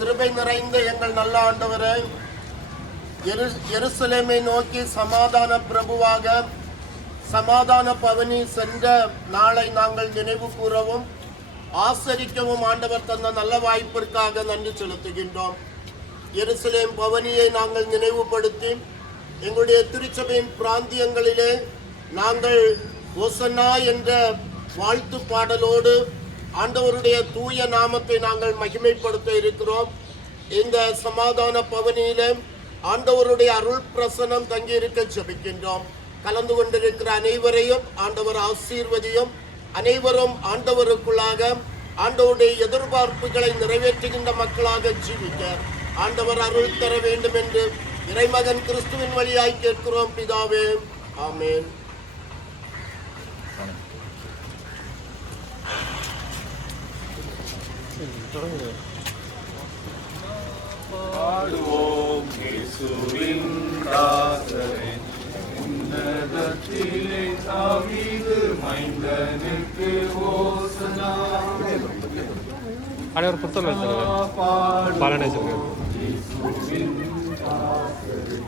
கிருபை நிறைந்த எங்கள் நல்ல ஆண்டவரே, எருசலேமை நோக்கி சமாதான பிரபுவாக சமாதான பவனி சென்ற நாளை நாங்கள் நினைவு கூறவும் ஆசரிக்கவும் ஆண்டவர் தந்த நல்ல வாய்ப்பிற்காக நன்றி செலுத்துகின்றோம். எருசலேம் பவனியை நாங்கள் நினைவுபடுத்தி எங்களுடைய திருச்சபையின் பிராந்தியங்களிலே நாங்கள் ஓசன்னா என்ற வாழ்த்து பாடலோடு ஆண்டவருடைய தூய நாமத்தை நாங்கள் மகிமைப்படுத்த இருக்கிறோம். இந்த சமாதான பவனியிலே ஆண்டவருடைய அருள் பிரசனம் தங்கியிருக்க ஜெபிக்கின்றோம். கலந்து கொண்டிருக்கிற அனைவரையும் ஆண்டவர் ஆசீர்வதியும். அனைவரும் ஆண்டவருக்குள்ளாக ஆண்டவருடைய எதிர்பார்ப்புகளை நிறைவேற்றுகின்ற மக்களாக ஜீவிக்க ஆண்டவர் அருள் தர வேண்டும் என்று இறைமகன் கிறிஸ்துவின் வழியாய் கேட்கிறோம் பிதாவே, ஆமென். பாடுவோம் இயேசுவின் தாசரே, உன்னதத்திலே தாவீது மைந்தனுக்கு ஓசனா. அனைவரும் புத்தகம் பாடுவோம் இயேசுவின் தாசரே,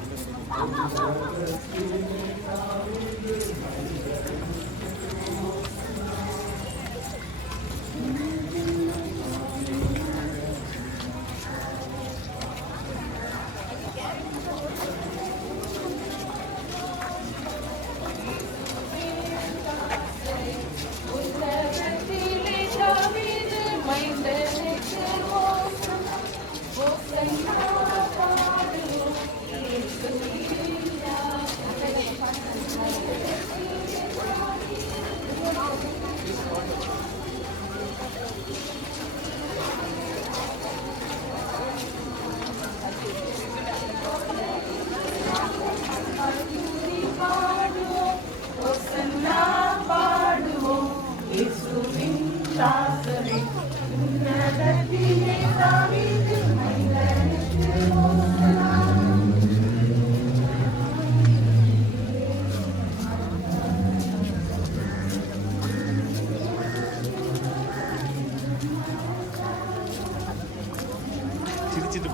சிரிச்சிட்டு